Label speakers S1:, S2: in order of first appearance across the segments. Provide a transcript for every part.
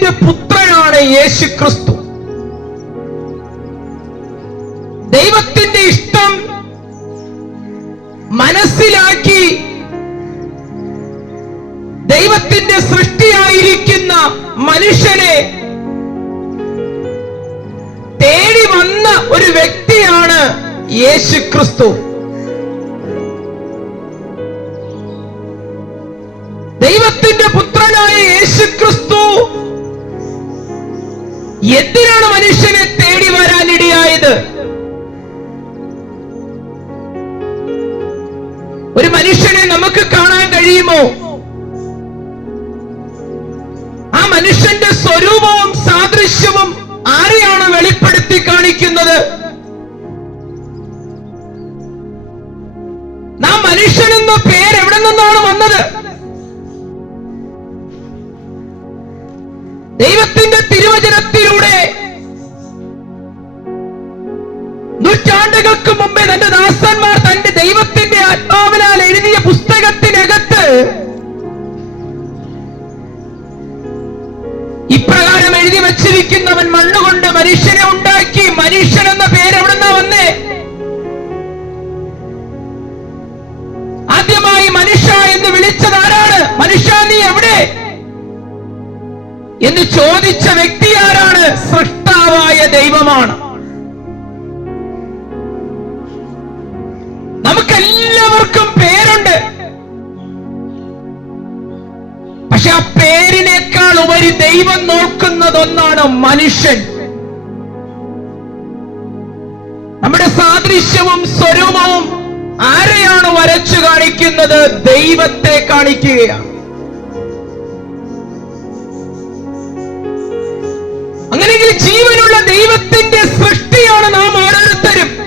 S1: ദൈവത്തിന്റെ പുത്രനാണ് യേശു ക്രിസ്തു ദൈവത്തിന്റെ ഇഷ്ടം മനസ്സിലാക്കി ദൈവത്തിന്റെ സൃഷ്ടിയായിരിക്കുന്ന മനുഷ്യനെ തേടി വന്ന ഒരു വ്യക്തിയാണ് യേശു ക്രിസ്തു എന്തിനാണ് മനുഷ്യനെ തേടി വരാനിടയായത് ഒരു മനുഷ്യനെ നമുക്ക് കാണാൻ കഴിയുമോ? ആ മനുഷ്യന്റെ സ്വരൂപവും സാദൃശ്യവും ആരെയാണ് വെളിപ്പെടുത്തി കാണിക്കുന്നത്? നാം മനുഷ്യനെന്ന പേര് എവിടെ നിന്നാണ് വന്നത്? ദൈവത്തിന്റെ നൂറ്റാണ്ടുകൾക്ക് മുമ്പേ തന്റെ ദാസന്മാർ തന്റെ ദൈവത്തിന്റെ ആത്മാവിനാൽ എഴുതിയ പുസ്തകത്തിനകത്ത് ഇപ്രകാരം എഴുതി വച്ചിരിക്കുന്നവൻ മണ്ണുകൊണ്ട് മനുഷ്യനെ ഉണ്ടാക്കി മനുഷ്യൻ എന്ന പേര് എവിടുന്ന വന്നേ? ആദ്യമായി മനുഷ്യ എന്ന് വിളിച്ചത് ആരാണ്? മനുഷ്യ നീ എവിടെ? എന്ന് ചോദിച്ച വ്യക്തി ആരാണ്? സൃഷ്ടാവായ ദൈവമാണ്. നമുക്കെല്ലാവർക്കും പേരുണ്ട്. പക്ഷെ ആ പേരിനേക്കാൾ ഉപരി ദൈവം നോക്കുന്നതൊന്നാണ് മനുഷ്യൻ. നമ്മുടെ സാദൃശ്യവും സ്വരൂപവും ആരെയാണ് വരച്ചു കാണിക്കുന്നത്? ദൈവത്തെ കാണിക്കുകയാണ്. അങ്ങനെയെങ്കിൽ ജീവനുള്ള ദൈവത്തിന്റെ സൃഷ്ടിയാണ് നാം ഓരോരുത്തരും.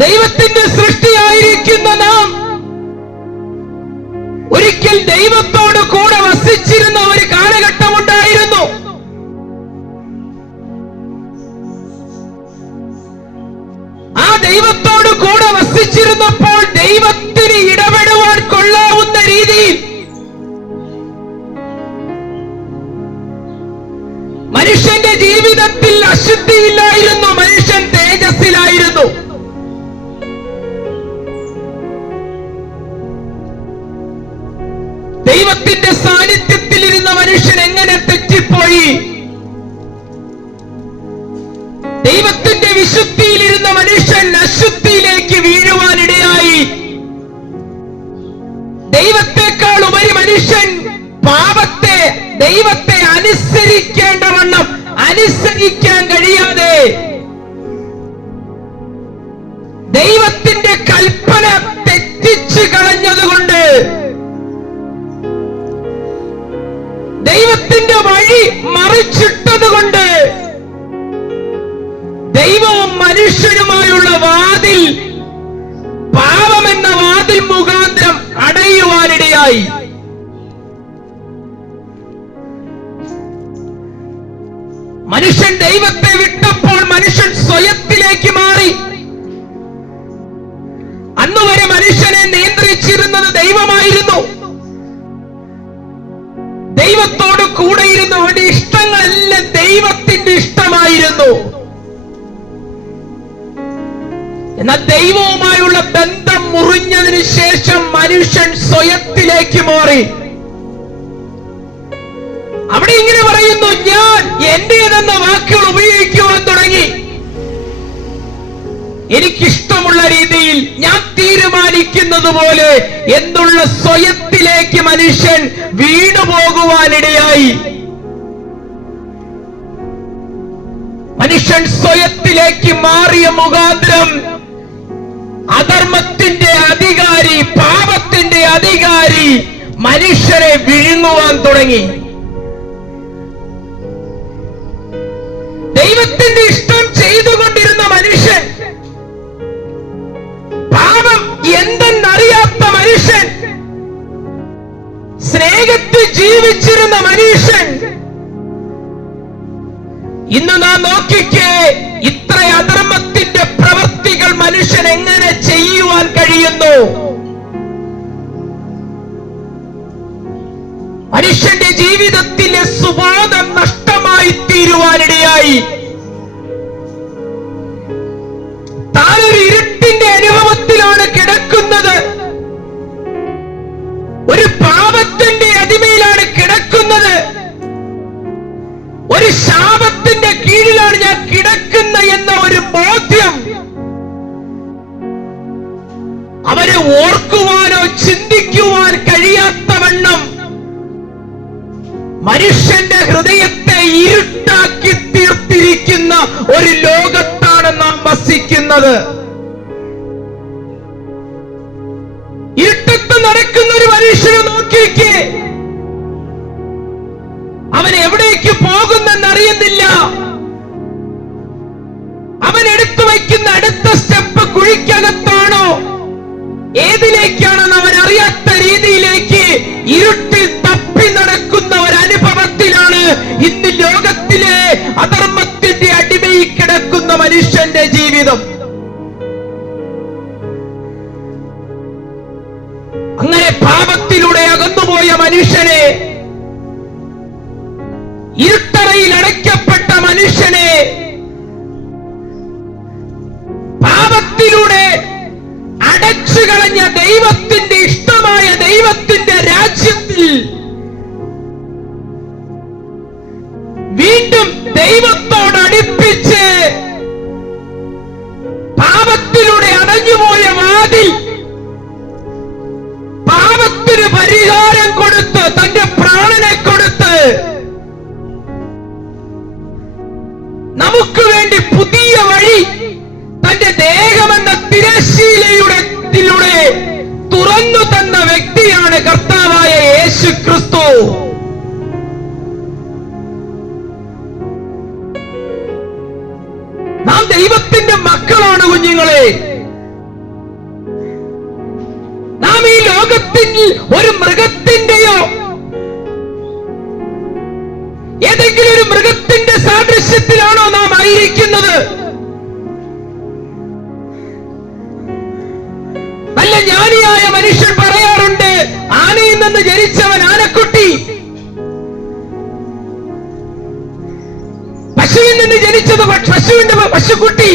S1: ദൈവത്തിന്റെ സൃഷ്ടിയായിരിക്കുന്ന നാം ഒരിക്കൽ ദൈവത്തോട് കൂടെ വസിച്ചിരുന്ന ഒരു കാലഘട്ടം ഉണ്ടായിരുന്നു ആ ദൈവത്തോട് കൂടെ വസിച്ചിരുന്നപ്പോൾ ദൈവത്തിന് ഇടപെടുവാൻ കൊള്ളാവുന്ന രീതിയിൽ മനുഷ്യന്റെ ജീവിതത്തിൽ അശുദ്ധിയില്ലായിരുന്നു മനുഷ്യൻ തേജസ്സിലായിരുന്നു. ദൈവത്തിന്റെ വിശുദ്ധിയിലിരുന്ന മനുഷ്യൻ അശുദ്ധിയിലേക്ക് വീഴുവാനിടയായി ദൈവത്തെക്കാൾ ഉപരി മനുഷ്യൻ പാപത്തെ ദൈവത്തെ അനുസരിക്കേണ്ടവണ്ണം അനുസരിക്കാൻ കഴിയാതെ വാതിൽ പാപമെന്ന വാതിൽ മുഖാന്തരം അടയുവാനിടയായി. മനുഷ്യൻ ദൈവത്തെ വിട്ടപ്പോൾ മനുഷ്യൻ സ്വയത്തിലേക്ക് മാറി. അന്നുവരെ മനുഷ്യനെ നിയന്ത്രിച്ചിരുന്നത് ദൈവമായിരുന്നു. ദൈവത്തോട് കൂടെയിരുന്നു അവന്റെ ഇഷ്ടങ്ങളെല്ലാം ദൈവത്തിന്റെ ഇഷ്ടമായിരുന്നു. എന്നാൽ ദൈവവുമായുള്ള ബന്ധം മുറിഞ്ഞതിന് ശേഷം മനുഷ്യൻ സ്വയത്തിലേക്ക് മാറി. അവിടെ ഇങ്ങനെ പറയുന്നു ഞാൻ എന്റേതെന്ന വാക്കുകൾ ഉപയോഗിക്കുവാൻ തുടങ്ങി. എനിക്കിഷ്ടമുള്ള രീതിയിൽ ഞാൻ തീരുമാനിക്കുന്നത് പോലെ എന്നുള്ള സ്വയത്തിലേക്ക് മനുഷ്യൻ വീണു പോകുവാനിടയായി മനുഷ്യൻ സ്വയത്തിലേക്ക് മാറിയ മുഖാന്തരം അധർമ്മത്തിന്റെ അധികാരി പാപത്തിന്റെ അധികാരി മനുഷ്യരെ വിഴുങ്ങുവാൻ തുടങ്ങി. ദൈവത്തിന്റെ ഇഷ്ടം ചെയ്തുകൊണ്ടിരുന്ന മനുഷ്യൻ പാപം എന്തെന്നറിയാത്ത മനുഷ്യൻ സ്നേഹത്തിൽ ജീവിച്ചിരുന്ന മനുഷ്യൻ. ഇന്ന് നാം നോക്കിക്കേ കഴിയുന്നു. മനുഷ്യന്റെ ജീവിതത്തിലെ സുബോധം നഷ്ടമായി തീരുവാനിടയായി. താനൊരു ഇരുട്ടിന്റെ അനുഭവത്തിലാണ് കിടക്കുന്നത്. ഒരു പാപത്തിന്റെ അടിമയിലാണ് കിടക്കുന്നത്. ഒരു ശാപത്തിന്റെ കീഴിലാണ് ഞാൻ കിടക്കുന്ന എന്ന ഒരു ബോധ്യം അവരെ ഓർക്കുവാനോ ചിന്തിക്കുവാൻ കഴിയാത്തവണ്ണം മനുഷ്യന്റെ ഹൃദയത്തെ ഇരുട്ടാക്കി തീർത്തിരിക്കുന്ന ഒരു ലോകത്താണ് നാം വസിക്കുന്നത്. ഇരുട്ടത്ത് നടക്കുന്ന ഒരു മനുഷ്യനെ നോക്കിക്കേ ഇരുട്ടിൽ തപ്പി നടക്കുന്ന ഒരു അനുഭവത്തിലാണ് ഇന്ന് ലോകത്തിലെ അധർമ്മത്തിന്റെ അടിമയിൽ കിടക്കുന്ന മനുഷ്യന്റെ ജീവിതം. അങ്ങനെ പാപത്തിലൂടെ അകന്നുപോയ മനുഷ്യനെ ഇരുട്ടറയിൽ അടയ്ക്കപ്പെട്ട മനുഷ്യനെ പാപത്തിലൂടെ അടച്ചു കളഞ്ഞ ദൈവത്തിന്റെ ഇഷ്ടമായ ദൈവത്തിന്റെ രാജ്യത്തിൽ ഈ ഒരു മൃഗത്തിന്റെയോ ഏതെങ്കിലും ഒരു മൃഗത്തിന്റെ സാദൃശ്യത്തിലാണോ നാം ആയിരിക്കുന്നത്? അല്ല ജ്ഞാനിയായ മനുഷ്യൻ പറയാറുണ്ട് ആനയിൽ നിന്ന് ജനിച്ചവൻ ആനക്കുട്ടി. പശുവിൽ നിന്ന് ജനിച്ചത് പശുവിന്റെ പശുക്കുട്ടി.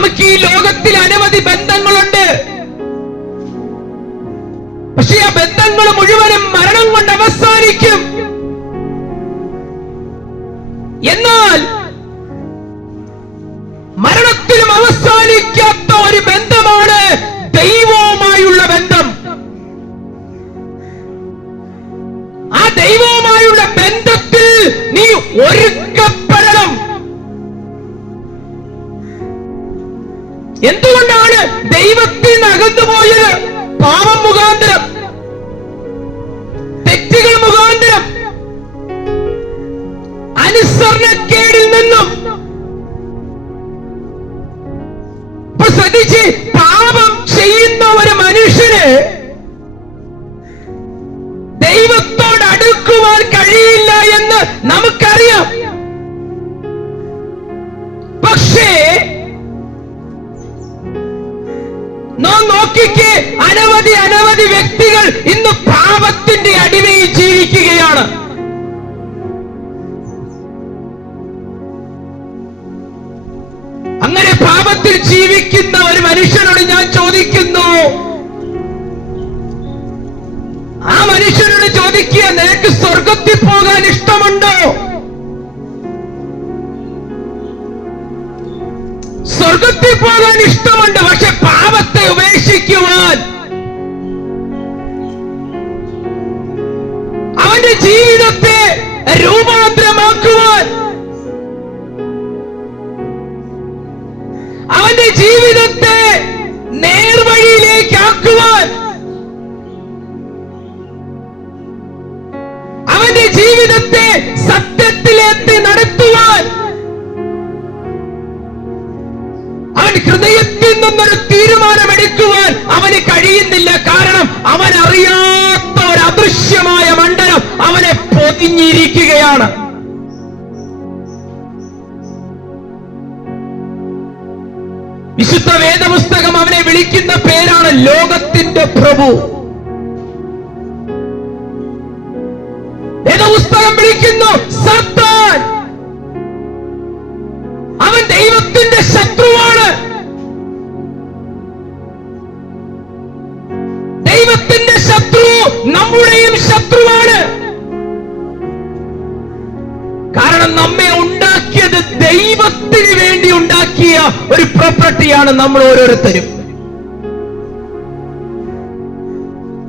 S1: നമുക്ക് ഈ ലോകത്തിൽ അനവധി ബന്ധങ്ങളുണ്ട്. പക്ഷെ ആ ബന്ധങ്ങൾ മുഴുവനും മരണം കൊണ്ട് അവസാനിക്കും. എന്നാൽ എന്തുകൊണ്ടാണ് ദൈവത്തിൽ നിന്ന് അകന്നുപോയത് പാപം മുഖാന്തരം. തെറ്റുകൾ മുഖാന്തരം. അനുസരണക്കേടിൽ പോകാൻ ഇഷ്ടമുണ്ടോ? സ്വർഗത്തിൽ പോകാൻ ഇഷ്ടമുണ്ട് പക്ഷെ പാപത്തെ ഉപേക്ഷിക്കുവാൻ. അവന്റെ ജീവിതത്തെ രൂപാന്തരമാക്കുവാൻ പൊതിഞ്ഞിരിക്കുകയാണ് വിശുദ്ധ വേദപുസ്തകം അവനെ വിളിക്കുന്ന പേരാണ് ലോകത്തിന്റെ പ്രഭു. വേദപുസ്തകം വിളിക്കുന്നു സത്താൻ ദൈവത്തിന് വേണ്ടി ഉണ്ടാക്കിയ ഒരു പ്രോപ്പർട്ടിയാണ് നമ്മൾ ഓരോരുത്തരും.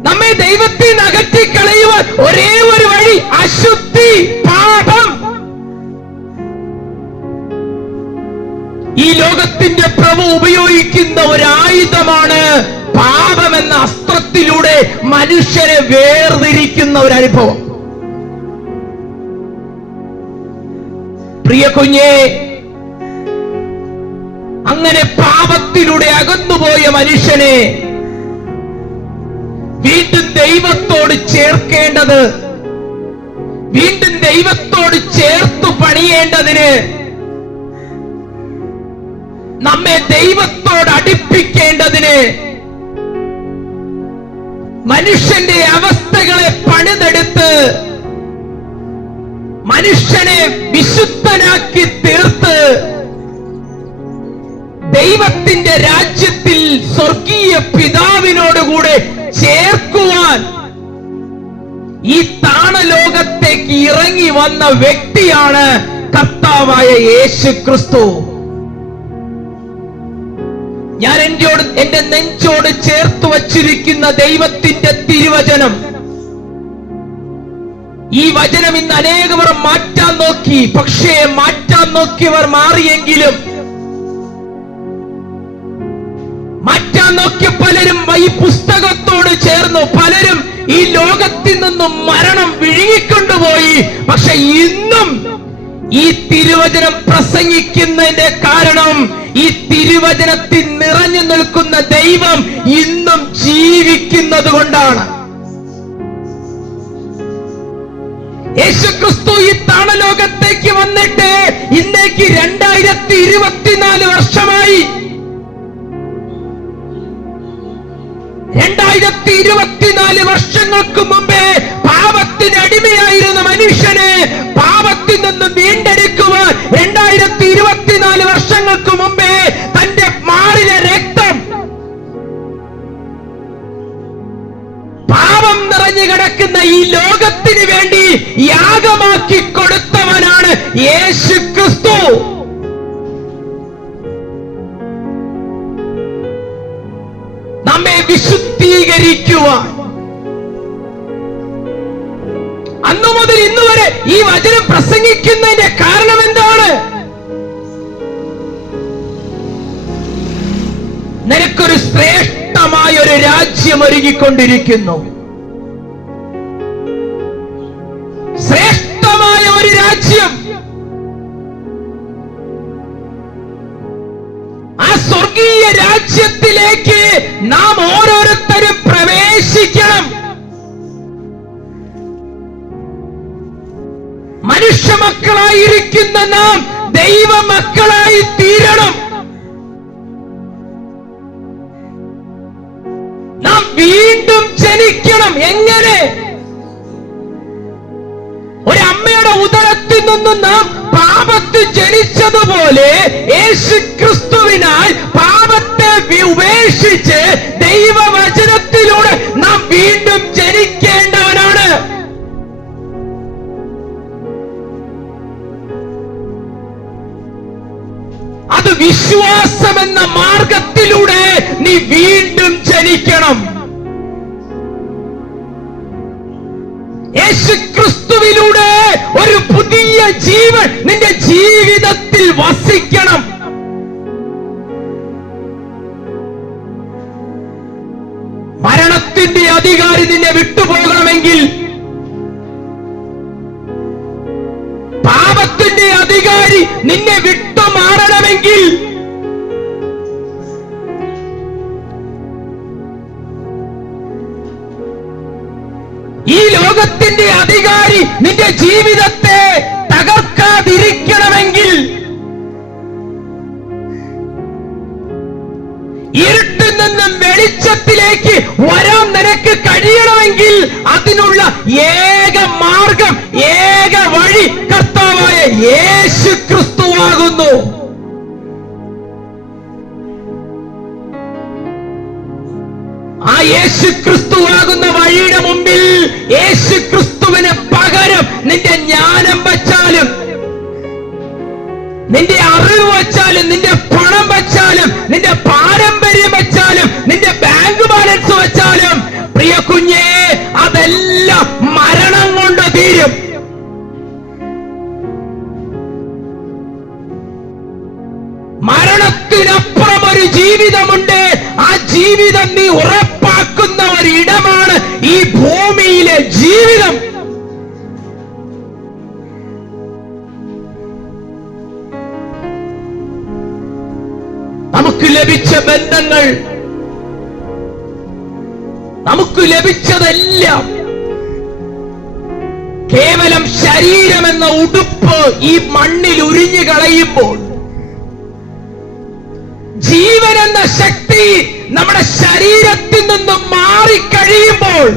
S1: നമ്മെ ദൈവത്തിൽ നിന്ന് അകറ്റിക്കളയുവാൻ ഒരേ ഒരു വഴി അശുദ്ധി പാപം. ഈ ലോകത്തിന്റെ പ്രഭു ഉപയോഗിക്കുന്ന ഒരു ആയുധമാണ് പാപം എന്ന അസ്ത്രത്തിലൂടെ മനുഷ്യരെ വേർതിരിക്കുന്ന ഒരു അനുഭവം. പ്രിയ കുഞ്ഞെ അങ്ങനെ പാപത്തിലൂടെ അകന്നുപോയ മനുഷ്യനെ വീണ്ടും ദൈവത്തോട് ചേർക്കേണ്ടത് വീണ്ടും ദൈവത്തോട് ചേർത്തു പണിയേണ്ടതിന് നമ്മെ ദൈവത്തോട് അടുപ്പിക്കേണ്ടതിന് മനുഷ്യന്റെ അവസ്ഥകളെ പണിതെടുത്ത് മനുഷ്യനെ വിശുദ്ധനാക്കി തീർത്ത് ദൈവത്തിന്റെ രാജ്യത്തിൽ സ്വർഗീയ പിതാവിനോടുകൂടെ ചേർക്കുവാൻ ഈ താണലോകത്തേക്ക് ഇറങ്ങി വന്ന വ്യക്തിയാണ് കർത്താവായ യേശു ക്രിസ്തു ഞാൻ എന്റെയോട് എന്റെ നെഞ്ചോട് ചേർത്ത് വച്ചിരിക്കുന്ന ദൈവത്തിന്റെ തിരുവചനം. ഈ വചനം ഇന്ന് അനേകവർ മാറ്റാൻ നോക്കി പക്ഷേ മാറ്റാൻ നോക്കിയവർ മാറിയെങ്കിലും മാറ്റാൻ നോക്കിയ പലരും ഈ പുസ്തകത്തോട് ചേർന്നു. പലരും ഈ ലോകത്തിൽ നിന്നും മരണം വിഴുങ്ങിക്കൊണ്ടുപോയി. പക്ഷെ ഇന്നും ഈ തിരുവചനം പ്രസംഗിക്കുന്നതിന്റെ കാരണം ഈ തിരുവചനത്തിൽ നിറഞ്ഞു നിൽക്കുന്ന ദൈവം ഇന്നും ജീവിക്കുന്നത് കൊണ്ടാണ്. യേശുക്രിസ്തു ഈ താണലോകത്തേക്ക് വന്നിട്ട് ഇന്നേക്ക് രണ്ടായിരത്തി ഇരുപത്തിനാല് വർഷമായി രണ്ടായിരത്തി ഇരുപത്തിനാല് വർഷങ്ങൾക്ക് മുമ്പേ പാപത്തിന് അടിമയായിരുന്ന മനുഷ്യനെ പാപത്തിൽ നിന്ന് വീണ്ടെടുക്കുവാൻ രണ്ടായിരത്തി ഇരുപത്തിനാല് വർഷങ്ങൾക്ക് മുമ്പേ തന്റെ മാറിലെ രക്തം പാപം നിറഞ്ഞു കിടക്കുന്ന ഈ ലോകത്തിന് വേണ്ടി യാഗമാക്കി കൊടുത്തവനാണ് യേശു ക്രിസ്തു വിശുദ്ധീകരിക്കുവാൻ. അന്നു മുതൽ ഇന്ന് വരെ ഈ വചനം പ്രസംഗിക്കുന്നതിന്റെ കാരണം എന്താണ്? നിനക്കൊരു ശ്രേഷ്ഠമായ ഒരു രാജ്യം ഒരുങ്ങിക്കൊണ്ടിരിക്കുന്നു ശ്രേഷ്ഠമായ ഒരു രാജ്യം. ആ സ്വർഗീയ രാജ്യത്തിലേക്ക് നാം ഓരോരുത്തരും പ്രവേശിക്കണം. മനുഷ്യ മക്കളായിരിക്കുന്ന നാം ദൈവ മക്കളായി തീരണം. നാം വീണ്ടും ജനിക്കണം. എങ്ങനെ? ഒരു അമ്മയുടെ ഉദരത്തിൽ നിന്നും നാം പാപത്തിൽ ജനിച്ചതുപോലെ യേശു ക്രിസ്തുവിനാൽ ഉപേക്ഷിച്ച് ദൈവവചനത്തിലൂടെ നാം വീണ്ടും ജനിക്കേണ്ടവനാണ്. അത് വിശ്വാസം എന്ന മാർഗത്തിലൂടെ നീ വീണ്ടും ജനിക്കണം. യേശുക്രിസ്തുവിലൂടെ ഒരു പുതിയ ജീവൻ നിന്റെ ജീവിതത്തിൽ വസിക്കണം. അധികാരി നിന്നെ വിട്ടുപോകണമെങ്കിൽ പാപത്തിന്റെ അധികാരി നിന്നെ വിട്ടു മാറണമെങ്കിൽ ഈ ലോകത്തിന്റെ അധികാരി നിന്റെ ജീവിതത്തെ തകർക്കാതിരി വെളിച്ചത്തിലേക്ക് വരാൻ നിനക്ക് കഴിയണമെങ്കിൽ അതിനുള്ള ഏക മാർഗം ഏക വഴി കർത്താവായ യേശു ക്രിസ്തുവാകുന്നു. ആ യേശു ക്രിസ്തുവാകുന്ന വഴിയുടെ മുമ്പിൽ യേശു ക്രിസ്തുവിന് പകരം നിന്റെ ജ്ഞാനം നിന്റെ അറിവ് വച്ചാലും നിന്റെ പണം വച്ചാലും നിന്റെ പാരമ്പര്യം വച്ചാലും നിന്റെ ബാങ്ക് ബാലൻസ് വച്ചാലും പ്രിയ കുഞ്ഞേ അതെല്ലാം മരണം കൊണ്ട് തീരും. മരണത്തിനപ്പുറം ഒരു ജീവിതമുണ്ട്. ആ ജീവിതം നീ ഉറപ്പാക്കുന്ന ഒരിടമാണ് ഈ ഭൂമിയിലെ ജീവിതം. ലഭിച്ച ബന്ധങ്ങൾ. നമുക്ക് ലഭിച്ചതെല്ലാം കേവലം ശരീരമെന്ന ഉടുപ്പ് ഈ മണ്ണിൽ ഉരിഞ്ഞു കളയുമ്പോൾ ജീവൻ എന്ന ശക്തി നമ്മുടെ ശരീരത്തിൽ നിന്നും മാറിക്കഴിയുമ്പോൾ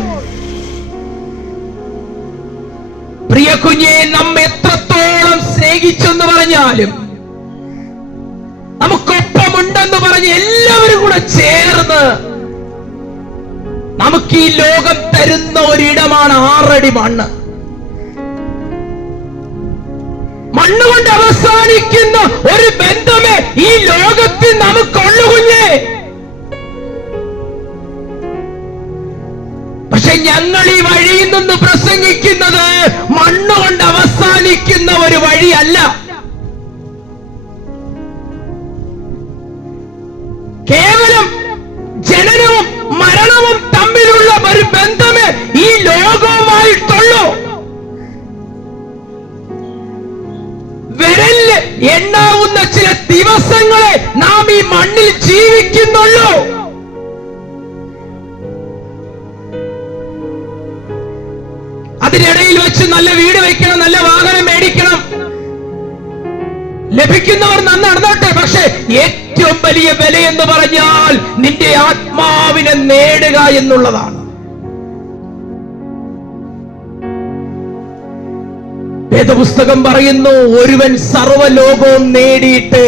S1: പ്രിയ കുഞ്ഞെ നമ്മെ എത്രത്തോളം സ്നേഹിച്ചെന്ന് പറഞ്ഞാലും കൂടെ ചേർന്ന് നമുക്ക് ഈ ലോകം തരുന്ന ഒരിടമാണ് ആറടി മണ്ണ്. മണ്ണുകൊണ്ട് അവസാനിക്കുന്ന ഒരു ബന്ധമേ ഈ ലോകത്തിൽ നമുക്കുള്ളു കുഞ്ഞേ പക്ഷെ ഞങ്ങൾ ഈ വഴിയിൽ നിന്ന് പ്രസംഗിക്കുന്നത് മണ്ണുകൊണ്ട് അവസാനിക്കുന്ന ഒരു വഴിയല്ല. മണ്ണിൽ ജീവിക്കുന്നുള്ളൂ. അതിനിടയിൽ വെച്ച് നല്ല വീട് വയ്ക്കണം നല്ല വാഹനം മേടിക്കണം. ലഭിക്കുന്നവർ നന്ന് നടന്നോട്ടെ പക്ഷെ ഏറ്റവും വലിയ വില എന്ന് പറഞ്ഞാൽ നിന്റെ ആത്മാവിനെ നേടുക എന്നുള്ളതാണ്. വേദപുസ്തകം പറയുന്നു ഒരുവൻ സർവലോകവും നേടിയിട്ട്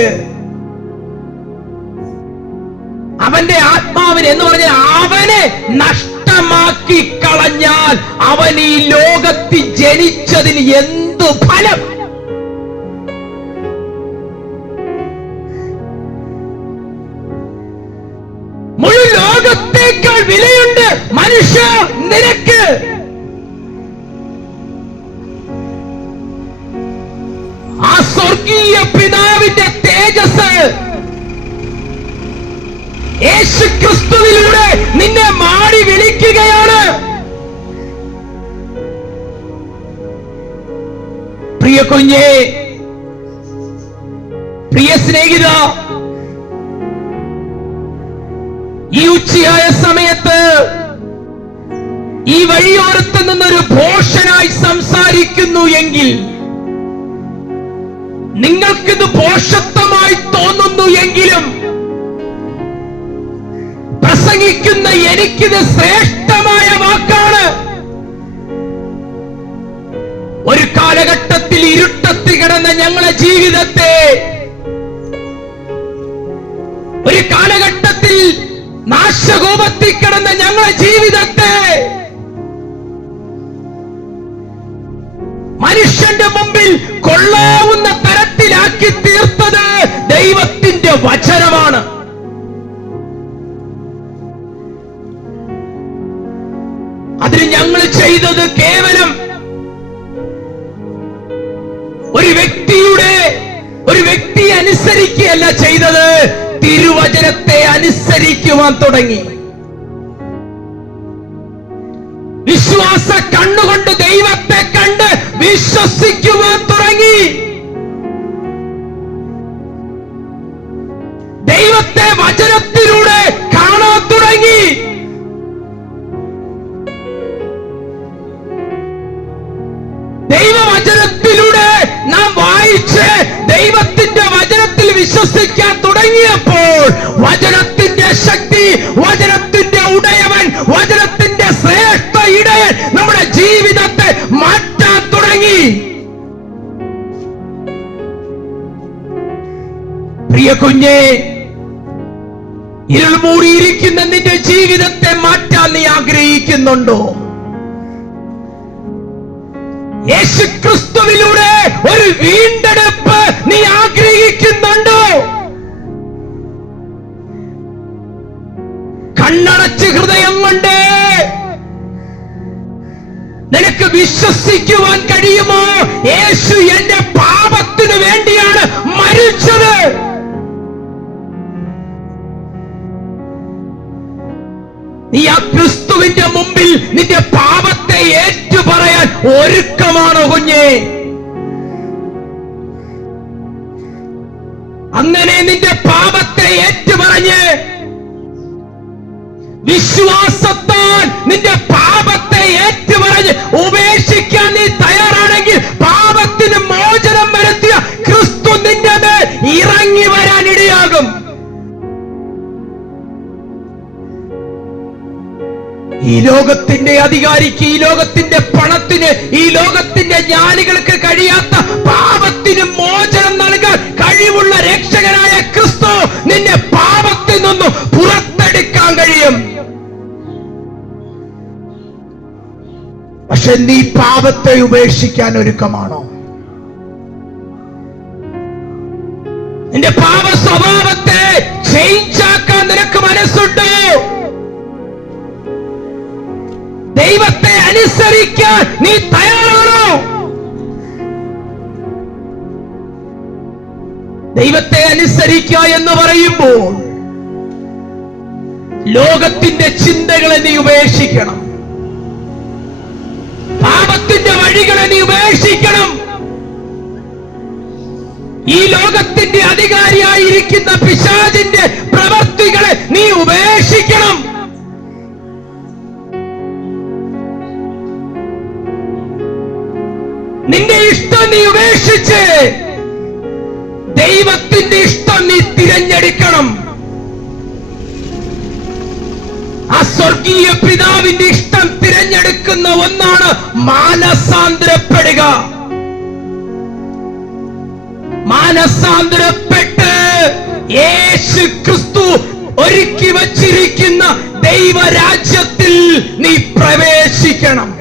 S1: എന്ന് പറഞ്ഞാൽ അവനെ നഷ്ടമാക്കി കളഞ്ഞാൽ അവൻ ഈ ലോകത്തിൽ ജനിച്ചതിന് എന്തു ഫലം? മുഴു ലോകത്തേക്കാൾ വിലയുണ്ട് മനുഷ്യ നിനക്ക്. ആ സ്വർഗീയ പിതാവിന്റെ തേജസ് യേശു ക്രിസ്തുവിലൂടെ നിന്നെ മാടി വിളിക്കുകയാണ്. പ്രിയ കുഞ്ഞേ പ്രിയ സ്നേഹിത ഈ ഉച്ചയായ സമയത്ത് ഈ വഴിയോരത്ത് നിന്നൊരു ഭോഷനായി സംസാരിക്കുന്നു എങ്കിൽ നിങ്ങൾക്കിത് പോഷത്വമായി തോന്നുന്നു എങ്കിലും പ്രസംഗിക്കുന്ന എനിക്കിത് ശ്രേഷ്ഠമായ വാക്കാണ്. ഒരു കാലഘട്ടത്തിൽ ഇരുട്ടത്തിൽ കിടന്ന ഞങ്ങളെ ജീവിതത്തെ ഒരു കാലഘട്ടത്തിൽ നാശകോപത്തിൽ കിടന്ന ഞങ്ങളെ ജീവിതത്തെ മനുഷ്യന്റെ മുമ്പിൽ കൊള്ളാവുന്ന തരത്തിലാക്കി തീർത്തത് ദൈവത്തിന്റെ വചനമാണ്. അതിന് ഞങ്ങൾ ചെയ്തത് കേവലം ഒരു വ്യക്തിയുടെ ഒരു വ്യക്തി അനുസരിക്കുകയല്ല ചെയ്തത്. തിരുവചനത്തെ അനുസരിക്കുവാൻ തുടങ്ങി. വിശ്വാസ കണ്ണുകൊണ്ട് ദൈവത്തെ കണ്ട് വിശ്വസിക്കുവാൻ തുടങ്ങി. ദൈവത്തിന്റെ വചനത്തിൽ വിശ്വസിക്കാൻ തുടങ്ങിയപ്പോൾ വചനത്തിന്റെ ശക്തി വചനത്തിന്റെ ഉടയവൻ വചനത്തിന്റെ ശ്രേഷ്ഠ ഇടയൻ നമ്മുടെ ജീവിതത്തെ മാറ്റാൻ തുടങ്ങി. പ്രിയ കുഞ്ഞേ ഇരുൾ മൂടിയിരിക്കുന്ന നിന്റെ ജീവിതത്തെ മാറ്റാൻ നീ ആഗ്രഹിക്കുന്നുണ്ടോ? യേശുക്രിസ്തുവിലൂടെ ഒരു വീണ്ടെടുപ്പ് നിനക്ക് വിശ്വസിക്കുവാൻ കഴിയുമോ? യേശു എന്റെ പാപത്തിന് വേണ്ടിയാണ് മരിച്ചത്. നീ ആ ക്രിസ്തുവിന്റെ മുമ്പിൽ നിന്റെ പാപത്തെ ഏറ്റു പറയാൻ ഒരുക്കമാണോ കുഞ്ഞേ? അങ്ങനെ നിന്റെ പാപത്തെ ഏറ്റുപറഞ്ഞ് വിശ്വാസത്താൽ നിന്റെ പാപത്തെ ഏറ്റുപറഞ്ഞ് ഉപേക്ഷിക്കാൻ നീ തയ്യാറാണെങ്കിൽ പാപത്തിന് മോചനം വരുത്തിയ ക്രിസ്തു നിന്റെ മേൽ ഇറങ്ങി വരാൻ ഇടയാകും. ഈ ലോകത്തിന്റെ അധികാരിക്ക് ഈ ലോകത്തിന്റെ പണത്തിന് ഈ ലോകത്തിന്റെ ജ്ഞാനികൾക്ക് കഴിയാത്ത പാപത്തിന് മോചനം നൽകാൻ പക്ഷെ നീ പാപത്തെ ഉപേക്ഷിക്കാൻ ഒരുക്കമാണോ? നിന്റെ പാപ സ്വഭാവത്തെ ചേഞ്ച് ആക്കാൻ നിനക്ക് മനസ്സുണ്ടോ? ദൈവത്തെ അനുസരിക്കാൻ നീ തയ്യാറാണോ? ദൈവത്തെ അനുസരിക്കുക എന്ന് പറയുമ്പോൾ ലോകത്തിന്റെ ചിന്തകളെ നീ ഉപേക്ഷിക്കണം. പാപത്തിന്റെ വഴികളെ നീ ഉപേക്ഷിക്കണം. ഈ ലോകത്തിന്റെ അധികാരിയായിരിക്കുന്ന പിശാചിന്റെ പ്രവർത്തികളെ നീ ഉപേക്ഷിക്കണം. നിന്റെ ഇഷ്ടം നീ ഉപേക്ഷിച്ച് ദൈവത്തിന്റെ ഇഷ്ടം നീ തിരഞ്ഞെടുക്കണം. സ്വർഗീയ പിതാവിന്റെ ഇഷ്ടം തിരഞ്ഞെടുക്കുന്ന ഒന്നാണ് മാനസാന്തരപ്പെടുക. മാനസാന്തരപ്പെട്ട് യേശു ക്രിസ്തു ഒരുക്കി വച്ചിരിക്കുന്ന ദൈവരാജ്യത്തിൽ നീ പ്രവേശിക്കണം.